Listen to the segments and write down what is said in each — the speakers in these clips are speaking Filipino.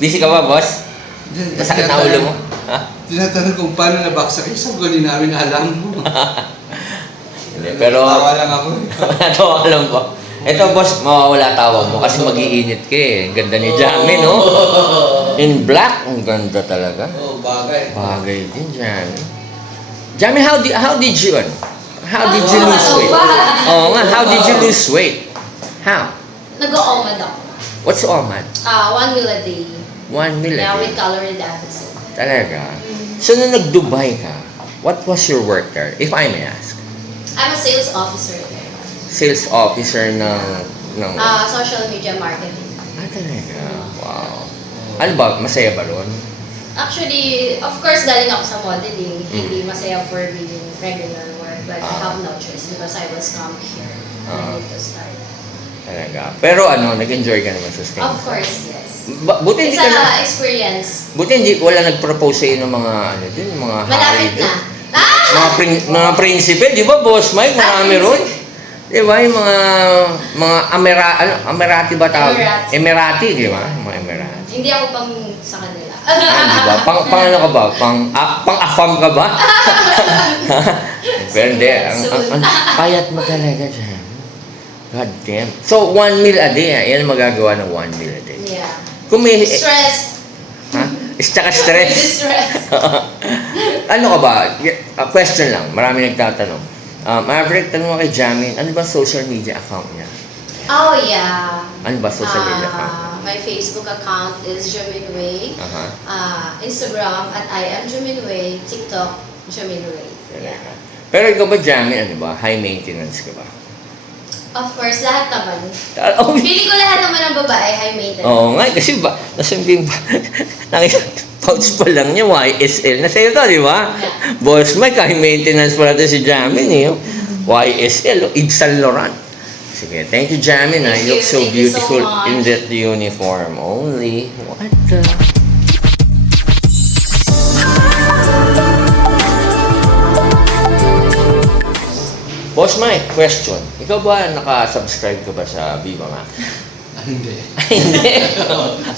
Busy ka ba, boss? Masakit na ulo mo? Ha? Tinatanong kung paano nabaksak yung sagot, hindi namin alam. Hindi, pero... Tawa lang ako. Natawa ka lang po. Ito, boss, mawawala tawag mo kasi mag-iinit ka eh. Ang ganda ni Jamie, no? In black, ang ganda talaga. Oo, bagay. Bagay din, Jamie. Jamie, how did you, how did you lose weight? Oo nga, how did you lose weight? How? Nag-OMAD ako. What's OMAD? 1 meal a day. 1 meal a Yeah, day. with calorie deficit. Talaga? So, nung nag-Dubai ka, what was your work there, if I may ask? I'm a sales officer there. Sales officer ng... Social media marketing. Talaga? Wow. Ano ba? Masaya ba ron? Actually, of course, galing ako sa modeling. Hindi masaya for being regular work. But I have no choice because I was come here. I need to start. Talaga. Pero nag-enjoy ka naman sa States? Of course, yes. Buti hindi It's ka na... a experience. Buti hindi, wala nag-propose sa'yo ng mga, mga Malapit hari na. doon. Mga prinsipe, di ba, Boss Mike? Marami ron. Di ba, yung mga Emirati ba tawag? Emirati, di ba? Mga Emirati. Hindi ako pang sa kanila. Di ba? Pang ano ka ba? Pang-afam ka ba? Pero hindi, ang payat mo talaga dyan. God damn. So, 1 meal a day, yan ang magagawa ng 1 meal a day. Yeah. Kung may... Stress. Ha? Tsaka stress. Stress. Ano ka ba? Question lang. Marami nagtatanong. Maverick, tanong mo kay Jamie, ano ba social media account niya? Oh, yeah. Ano ba social media account? My Facebook account is Jaminway. Instagram at I am Jaminway. TikTok, Jaminway. Talaga. Pero ikaw ba, Jamie, ano ba? High maintenance ka ba? Of course, lahat naman. Oh, Pili ko lahat naman ng babae, high maintenance. Oo nga, kasi ba, nasabihin ba, nakita, pouch pa lang niya, YSL. Nasa'yo to, di ba? Yeah. Boss Mike, high maintenance pala ito si Jamie, eh. YSL, Yves Saint Laurent. Sige, thank you, Jamie, na. You look so Thank you so beautiful much. in that uniform only. What the... Boss Mike, question. Ikaw ba naka-subscribe ka ba sa Viva Max? Hindi. Hindi.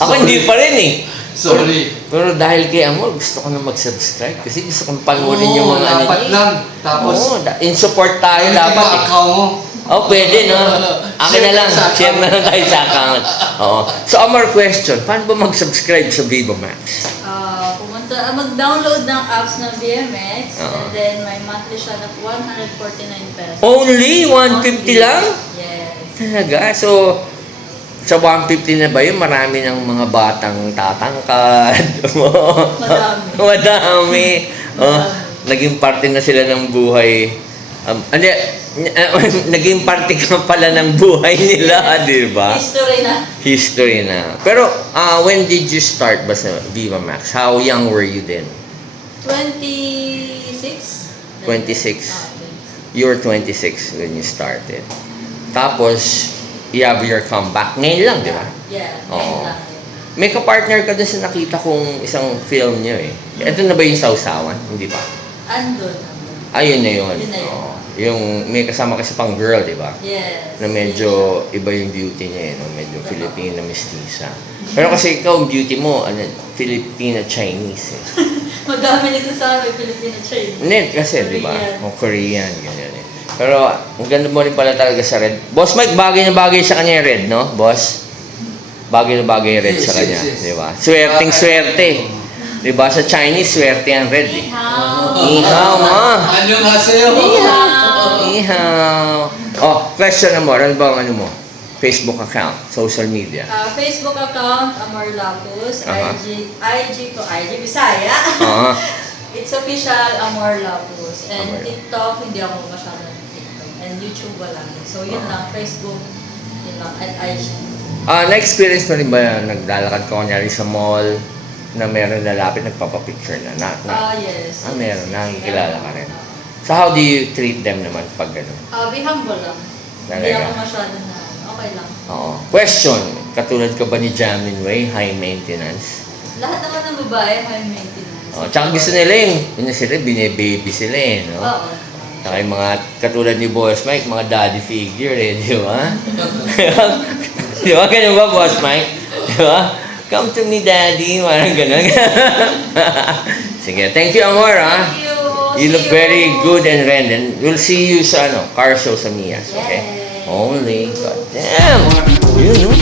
Ako hindi pa rin eh. Sorry. Pero dahil kay Amor, gusto ko na mag-subscribe kasi gusto kong panoorin yung mga dapat niya. lang. Tapos, In support tayo ano dapat yung eh. account mo? Oh, pwede no? Akin na lang. Share na lang tayo sa account. Oo. So, Amor, question. Paano ba mag-subscribe sa Viva Max? Mag-download ng apps ng BMX, Oo. and then may monthly siya na 149 pesos. Only 150 lang? Yes. Talaga? So, sa 150 na ba yun, marami ng mga batang tatangkad. Madami. Madami. Oh, naging parte na sila ng buhay. Naging parte ka pala ng buhay nila, di ba? History na. History na. Pero, when did you start ba sa Viva Max? How young were you then? 26? 26. You were 26 when you started. Tapos, you have your comeback. Ngayon lang, di ba? Yeah, Oo. ngayon lang. May kapartner ka doon sa nakita kong isang film niyo eh. Ito na ba yung Sausawan? Hindi pa? Andun. Ayun na yun. Yun na yun. Oo. Yung may kasama kasi pang girl, di ba? Yes. Na medyo iba yung beauty niya eh, no? Medyo Filipina mestiza. Pero kasi ikaw, ang beauty mo, Filipina-Chinese eh. Madami nito sa amin, Filipino Chinese. Hindi, kasi, di ba? Korean. O Korean, ganyan eh. Pero, ang ganda mo rin pala talaga sa red. Boss Mike, bagay na bagay sa kanya yung red, no? Boss? Bagay na bagay yung red sa kanya, di ba? Swerteng-swerte. Di ba? Sa Chinese, swerte ang red eh. Ihaw, ma. Ano nga sa'yo? Ihaw. Oh, question na mo. Ano ba ang ano mo? Facebook account, social media. Facebook account, Amor Lapus. Aha. IG Bisaya. It's official, Amor Lapus. And Amor. TikTok, hindi ako masyadong TikTok. And YouTube wala. So yun lang, Facebook, yun lang, at IG. Na-experience mo rin ba naglalakad ka kunyari sa mall na meron lalapit nagpapapicture na? Yes. Meron. Nakikilala ka rin. So how do you treat them naman pag gano'n? Be humble lang. Hindi Talaga? ako masyadong na, okay lang. Oo. Question, katulad ka ba ni Jamin Way, high maintenance? Lahat naman ng babae, high maintenance. Tsaka gusto nila yun na sila, bine-baby sila eh, no? Oo. Tsaka yung mga, katulad ni Boss Mike, mga daddy figure eh, di ba? Di ba? Ganun ba, Boss Mike? Di ba? Come to me, daddy. Parang ganun. Sige, thank you, Amor, ha? Thank you. You look See very you. good and red. And we'll see you sa car show sa Mia's, okay? Yay. Only. God damn. Yun, no?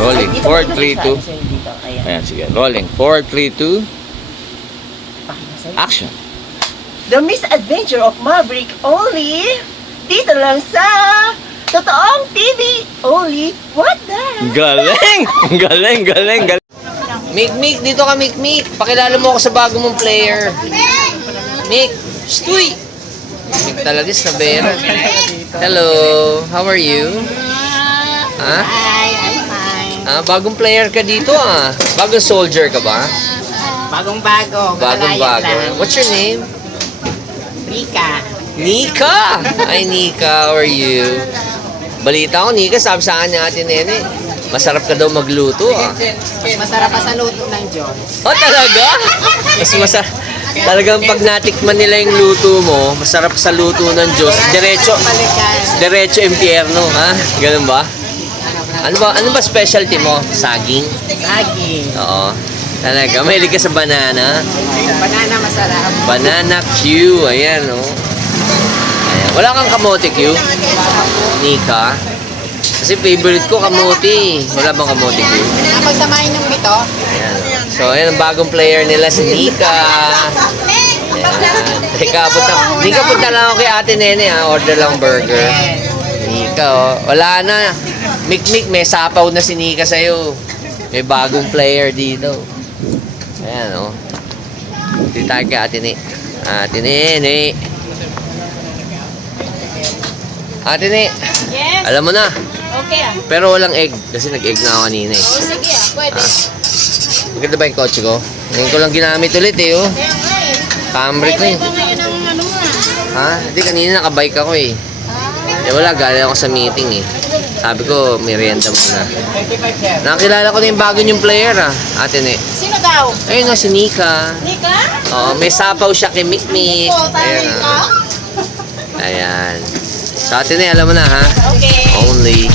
Rolling. 4, 3, 2. Ayan, sige. Rolling. 4, 3, 2. Action. The Misadventure of Maverick only dito lang sa Totoong TV only. What the? Galing! Galing, galing, galing. Mick, dito ka, Mick. Pakilala mo ako sa bago mong player. Mick, stoy! Mick talaga, snabera. Hello, how are you? Ha? Hi, I'm fine. Ah, bagong player ka dito, ah. Bagong soldier ka ba? Bagong-bago. Bagong-bago. What's your name? Rika. Nika! Ay, Nika, how are you? Balita ko, Nika, sabi sa akin ni Ate Nene, masarap ka daw magluto, ah. Mas masarap pa sa luto ng Diyos. Oh, talaga? Mas masarap. Talagang pag natikman nila yung luto mo, masarap sa luto ng Diyos. Diretso impyerno, ha? Ganun ba? Ano ba specialty mo? Saging? Saging. Oo. Talaga, mahilig ka sa banana. Banana masarap. Banana Q, ayan, oh. Ayan. Wala kang kamote Q? Nika? Kasi favorite ko kamote. Wala bang kamote Q? Pagsamahin ng bito. Ayan. So, ayan ang bagong player nila, si Nika. Ayan. Nika, punta lang ako kay Ate Nene, ha. Order lang burger. Nika, oh. Wala na. Mick, may sapaw na si Nika sa'yo. May bagong player dito. Ayan, oh. Dito tayo kay Ate Nene. Ate Nene. Ate Nene. Yes. Alam mo na. Okay ah. Pero walang egg. Kasi nag-egg na ako kanina, eh. Oh, sige ah. Pwede. Maganda ba yung kotse ko? Ngayon ko lang ginamit ulit, eh, oh. Kaya nga eh. Cambric na, eh. Iba ngayon ang ano mo ah. Ha? Hindi, kanina nakabike ako, eh. Eh, wala. Galing ako sa meeting, eh. Sabi ko, merienda muna. Nakilala ko na yung bago niyong player, ah. Ate Ne. Sino daw? Ayun, no, si Nika. Nika? Oh, may sapaw siya kay Mick. Iko, Ayan, tayo ka? ah. Ayan. So, Ate Ne, alam mo na, ha? Okay. Only.